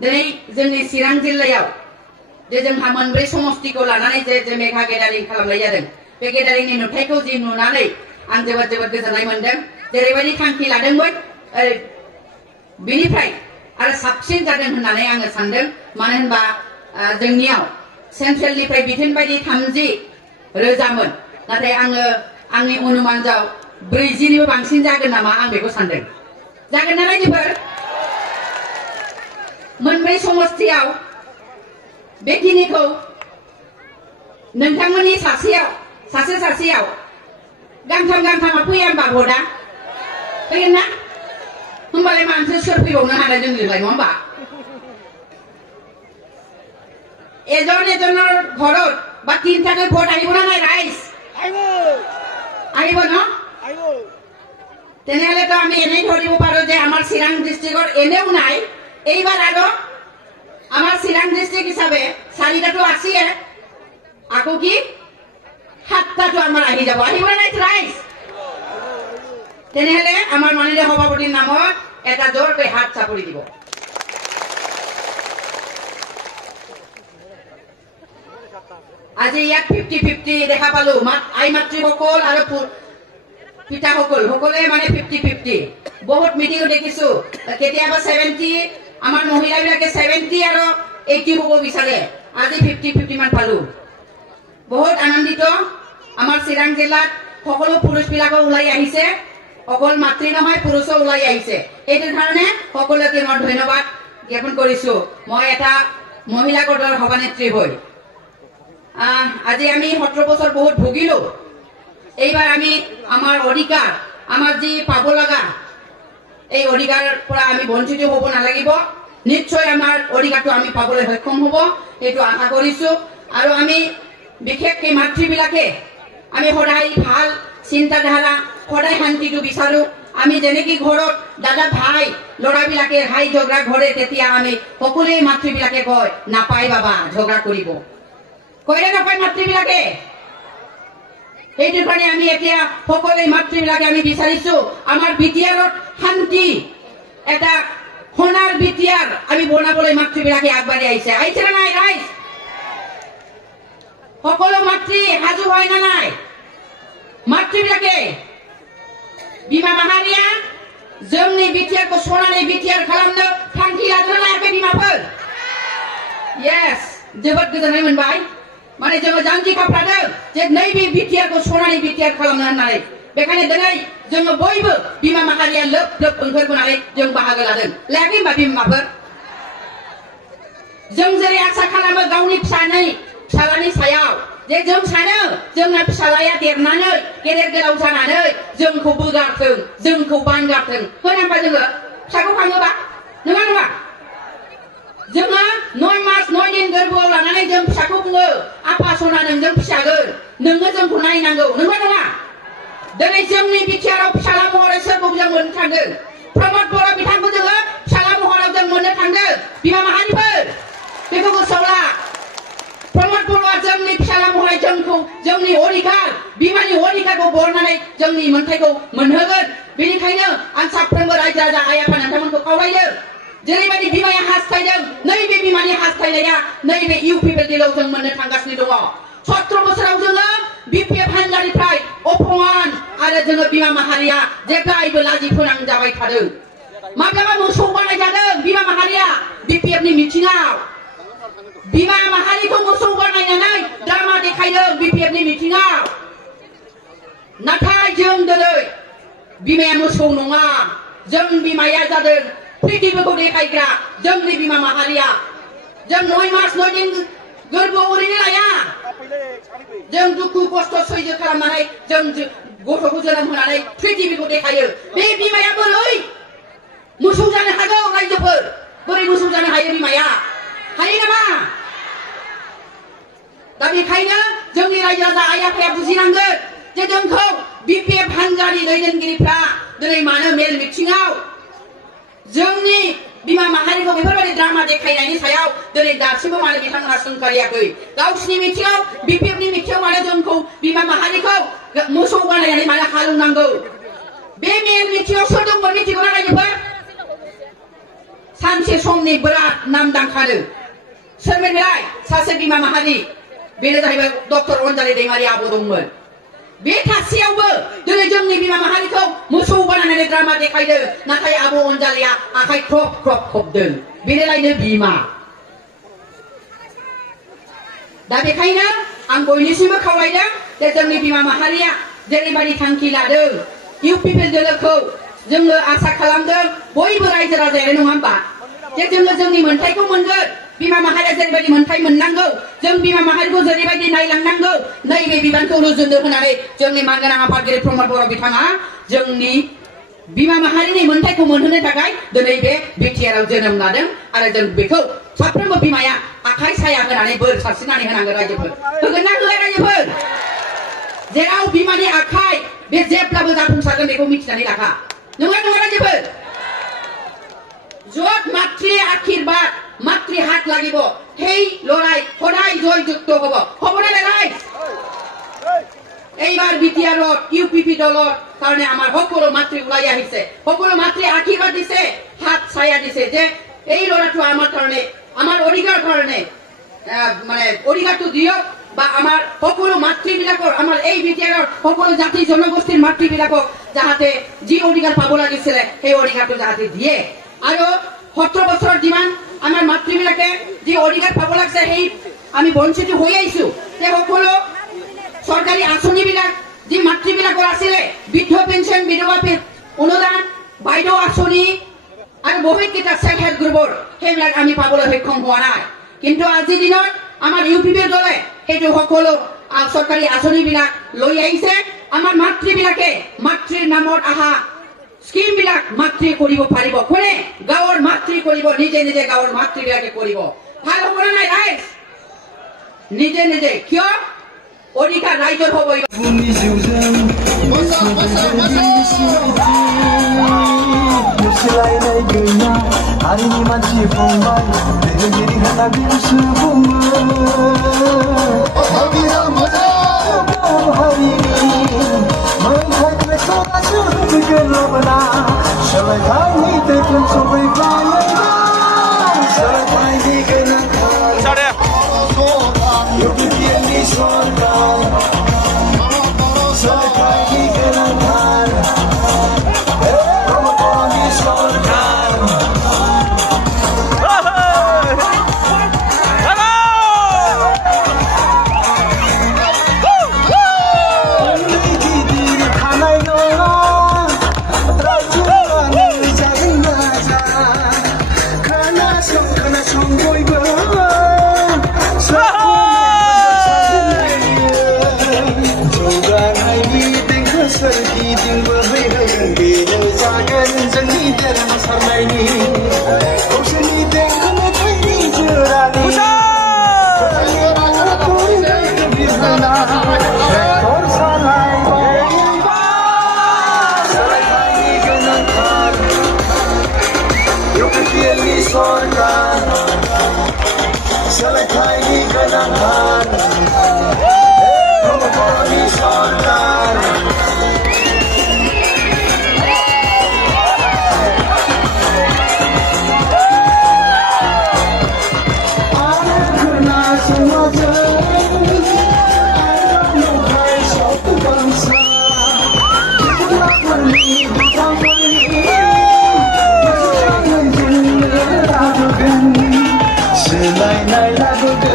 दिनै जोंनि चिरां जिल्लायाव जे जोंहा मोनब्रै समष्टिखौ लानानै जे मेगा गेदारिं खालामनाय जादों बे गेदारिंनि नुथायखौ जि नुनानै आं जोबोद गोजोननाय मोनदों जेरैबायदि थांखि लादोंमोन बिनिफ्राय आरो साबसिन जादों होननानै आङो सानदों मानो होनबा जोंनियाव सेन्ट्रेलनिफ्राय बिथोन बायदि 30 रोजामोन नाथाय आङो आंनि अनुमानजों 40 निबो बांसिन जागोन नामा आं बेखौ सानदों जागोन ना रायजोफोर मोनब्रै समष्टियाव बेखिनिखौ नोंथांमोननि सासेयाव गांथामा फैया होनबा भटआ फैगोन ना होमबालाय मानसि सोर फैबावनो हानाय जोंजोंलाय नङा होमबा এজনৰ ঘৰত বা 3টাকৈ ভোট আহিব না নাই ৰাইজ আহিব ন তেনেহলে তো আমি এনেই ধৰিব পাৰো যে আমাৰ চিৰাং ডিস্ট্ৰিক্টৰ এনেও নাই এইবাৰ আৰু আমাৰ চিৰাং ডিস্ট্ৰিক্ট হিসাবে 4টাটো আছে আকৌ কি 7টাটো আমাৰ আহি যাব আহিব না নাই ৰাইজ তেনেহলে আমাৰ মাননীয় সভাপতিৰ নামত এটা জোৰকৈ হাত চাপৰি দিব আজি ইয়াত 50-50 দেখা পালো আই মাতৃসকল আৰু পিতাসকল সকলে মানে 50-50 বহুত মিটিং দেখিছো কেতিয়াবা 70 আমাৰ মহিলাবিলাকে 70 আৰু 80 হ'ব বিচাৰে আজি 50-50 মান পালো বহুত আনন্দিত আমাৰ চিৰাং জিলাত সকলো পুৰুষবিলাক ওলাই আহিছে অকল মাতৃ নহয় পুৰুষও ওলাই আহিছে এইটো কাৰণে সকলোকে মই ধন্যবাদ জ্ঞাপন কৰিছো মই এটা মহিলা গোটৰ সভানেত্ৰী হৈ আজি আমি 17 বছৰ বহুত ভুগিলো এইবাৰ আমি আমাৰ অধিকাৰ আমাৰ যি পাব লগা এই অধিকাৰৰ পৰা আমি বঞ্চিত হ'ব নালাগিব নিশ্চয় আমাৰ অধিকাৰটো আমি পাবলৈ সক্ষম হ'ব এইটো আশা কৰিছো আৰু আমি বিশেষকৈ মাতৃবিলাকে আমি সদায় ভাল চিন্তাধাৰা সদায় শান্তিটো বিচাৰো আমি যেনেকৈ ঘৰত দাদা ভাই লৰাবিলাকে হাই ঝগড়া ঘৰে তেতিয়া আমি সকলোৱে মাতৃবিলাকে কয় নাপায় বাবা ঝগড়া কৰিব কইৰে নাপায় মাতৃবিলাকে এইটো কাৰণে আমি এতিয়া সকলোৱে মাতৃবিলাকে আমি বিচাৰিছো আমাৰ বিটিয়াৰত শান্তি এটা সোণাৰ বিটিয়াৰ আমি বনাবলৈ মাতৃবিলাকে আগবাঢ়ি আহিছে না নাই ৰাইজ সকলো মাতৃ সাজু হয় না নাই মাতৃবিলাকে বিমা মাহাरिया जोंनि बिटिआरखौ सनानि बिटिआर खालामनो थांखि लादों ना लायाखै बिमाफोर यस जोबोद गोजोननाय मोनबाय माने जोङो जानजि खाफ्रादों जे नैबे बिटिआरखौ सनानि बिटिआर खालामनो होननानै बेखायनो दिनै जोङो बयबो बिमा माहारिया लोब ओंखारबोनानै जों बाहागो लादों लायाखै होनबा बिमाफोर जों जेरै आसा खालामो गावनि फिसालानि सायाव जे जों सानो जोंना फिसालाया देरनानै गेदेर गोलाव जानानै जोंखौ बोगारथों जोंखौ बानगारथों होनबा जोङो फिसाखौ खाङोबा नङा जोङो 9 मास 9 दिन गोरबोआव लानानै जों फिसाखौ बुङो आफा सना नोंजों फिसागोन नोङो जोंखौ नायनांगौ नङा दिनै जोंनि बिटिआराव फिसाला महरै सोरखौ जों मोननो थांदों प्रमद बर' बिथांखौ जोङो फिसाला महराव जों मोननो थांदों बिमा माहारिफोर बेखौ गोसोआव ला प्रमद बर'आ जोंनि फिसाला महरै जोंखौ जोंनि अधिकार बिमानि अधिकारखौ बरनानै जोंनि मोनथायखौ मोनहोगोन बेनिखायनो आं साफ्रोमबो रायजो राजा आइ आफा नोंथांमोनखौ खावलायो जेरैबायदि बिमाया हास्थायदों नैबे बिमानि हास्थायनाया नैबे इउपिपिएलआव जों मोननो थांगासिनो दङ 17 बोसोराव जोङो बिपिएफ हानजानिफ्राय अपमान आरो जोङो बिमा माहारिया जेब्लायबो लाजि फोनांजाबाय थादों माब्लाबा मोसौ बानायजादों बिमा माहारिया बिपिएफनि मिटिङाव बिमा माहारिखौ मोसौ बानायनानै ड्रामा देखायदों बिपिएफनि मिटिङाव नाथाय जों दिनै बिमाया मोसौ नङा जों बिमाया जादों पृथ्वीखौ देखायग्रा जोंनि बिमा माहारिया जों 9 मास 9 दिन गोरबोआव ओरैनो लाया जों दुखु खस्थ सैज्य खालामनानै जों गथ'खौ जोनोम होनानै पृथ्वीखौ देखायो बे बिमाया बोरै मोसौ जानो हागौ रायजोफोर बोरै मोसौ जानो हायो बिमाया हायो नामा दा बेखायनो जोंनि रायजो राजा आइ आफाया बुजिनांगोन जे जोंखौ बिपिएफ हानजानि दैदेनगिरिफ्रा दिनै मानो मेल मिटिङाव जोंनि बिमा माहारिखौ बेफोरबायदि ड्रामा देखायनायनि सायाव दिनै दासिमबो मानो बिथांमोना सोंखारियाखै गावसिनि मिटिङाव बिपिएफनि मिटिङाव मानो जोंखौ बिमा माहारिखौ मोसौ बानायनानै मानो हालौनांगौ बे मेल मिटिङाव सोर दंमोन मिथिगौ ना रायजोफोर सानसे समनि बिराद नामदांखानो सोरमोन बेलाय सासे बिमा माहारि बेनो जाहैबाय डक्टर अनजालि दैमारि आब' दंमोन बे थासेयावबो दिनै जोंनि बिमा माहारिखौ मोसौ बानायनानै ड्रामा देखायदों नाथाय आब' अनजालिया आखाइ ख्रब ख्रब खबदों बेनोलायनो बिमा दा बेखायनो आं बयनिसिमबो खावलायदों जे जोंनि बिमा माहारिया जेरैबायदि थांखि लादों इउपिपिएल दोलोखौ जोङो आसा खालामदों बयबो रायजो राजायानो नङा होमबा जे जोङो जोंनि मोन्थाइखौ मोनगोन बिमा माहारिया जेरैबायदि मोन्थाइ मोननांगौ जों बिमा माहारिखौ जेरैबायदि नायलांनांगौ नैबे बिबानखौ रुजुनो होनानै जोंनि मानगोनां आफादगिरि प्रमद बर' बिथाङा जोंनि बिमा माहारिनि मोन्थाइखौ मोनहोनो थाखाय दिनै बे बिटिआरआव जोनोम लादों आरो जों बेखौ साफ्रोमबो बिमाया आखाइ साया होनानै बोर सारस्रिनानै होनांगोन रायजोफोर होगोन ना होआ रायजोफोर जेराव बिमानि आखाइ बे जेब्लाबो जाफुंसारगोन बेखौ मिथिनानै लाखा नङा नङा रायजोफोर য'ত মাতৃ আশীৰ্বাদ মাতৃ হাত লাগিব সেই লৰাই সদায় জয়যুক্ত হ'ব হ'বনে নাই এইবাৰ বিটিআৰত ইউপিপি দলৰ কাৰণে আমাৰ সকলো মাতৃ ওলাই আহিছে সকলো মাতৃ আশীৰ্বাদ দিছে হাত ছায়া দিছে যে এই লৰাটো আমাৰ কাৰণে আমাৰ অধিকাৰ কাৰণে মানে অধিকাৰটো দিয়ক বা আমাৰ সকলো মাতৃবিলাকৰ আমাৰ এই বিটিআৰৰ সকলো জাতি জনগোষ্ঠীৰ মাতৃবিলাকক যাহাতে যি অধিকাৰ পাব লাগিছিলে সেই অধিকাৰটো যাহাতে দিয়ে আৰু 17 বছৰ যিমান আমাৰ মাতৃবিলাকে যি অধিকাৰ পাব লাগছে সেই আমি বঞ্চিত হৈ আহিছো যে সকলো চৰকাৰী আঁচনিবিলাক যি মাতৃবিলাকৰ আছিলে বৃদ্ধ পেঞ্চন বিধৱা অনুদান বাইদেউ আঁচনি আৰু বহুকেইটা সেল্ফ হেল্প গ্ৰুপৰ সেইবিলাক আমি পাবলৈ সক্ষম হোৱা নাই কিন্তু আজিৰ দিনত আমাৰ ইউপিপি দলে সেইটো সকলো চৰকাৰী আঁচনিবিলাক লৈ আহিছে আমাৰ মাতৃবিলাকে মাতৃৰ নামত আহা স্কিম বিলাক মাতৃ কৰিব পাৰিব কোনে গাঁৱৰ মাতৃ কৰিব নিজে নিজে গাঁৱৰ মাতৃবিলাকে কৰিব ভাল হ'ব নাই ৰাইজ নিজে নিজে কিয় অধিকাৰ ৰাইজৰ হ'ব हारिनि मानसि फंबाय दैदेनगिरि होनना बिसोर बुङो हारिनि मोनथाय सगासो फैगोन लाबोना सोलायथायनि दैखोन सफैबायना सोलायथायनि गोनांथार इउपिपिएलनि सरकार सोलायथायनि गोनांथार प्रमदनि सरकार सोलायथायनि गोनांथार प्रमदनि सरकार आरो खोनासङाजों आरो सब बांसा बिथांफोरनि सोलायनाय लाबोगोन